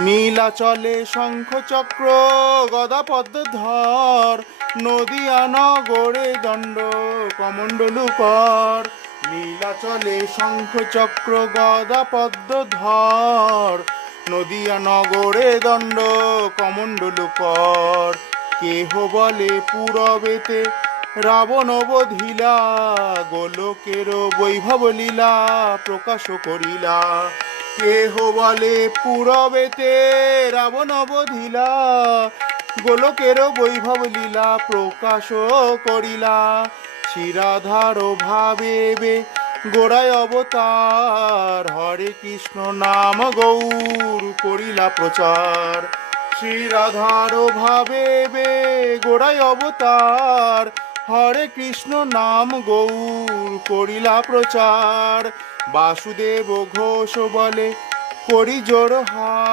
নীলাচলে শঙ্খ চক্র গদা পদ্মধর, নদিয়া নগরে দণ্ড কমণ্ডলু কর। নীলাচলে শঙ্খ চক্র গদা পদ্মধর, নদিয়া নগরে দণ্ড কমণ্ডলু কর। কেহ বলে পুরবেতে রাবণ বধিলা, গোলকের বৈভব লীলা প্রকাশ করিলা। কেহ বলে পুরবেতে রাবণ বধিলা, গোলকের বৈভব লীলা প্রকাশ করিলা। শিরাধার ভাবে গোড়ায় অবতার, হরে কৃষ্ণ নাম গৌর করিলা প্রচার। শ্রীরাধার ভাবে গোড়ায় অবতার, হরে কৃষ্ণ নাম গৌর করিলা প্রচার। বাসুদেব ঘোষ বলে করি জোড় হাত।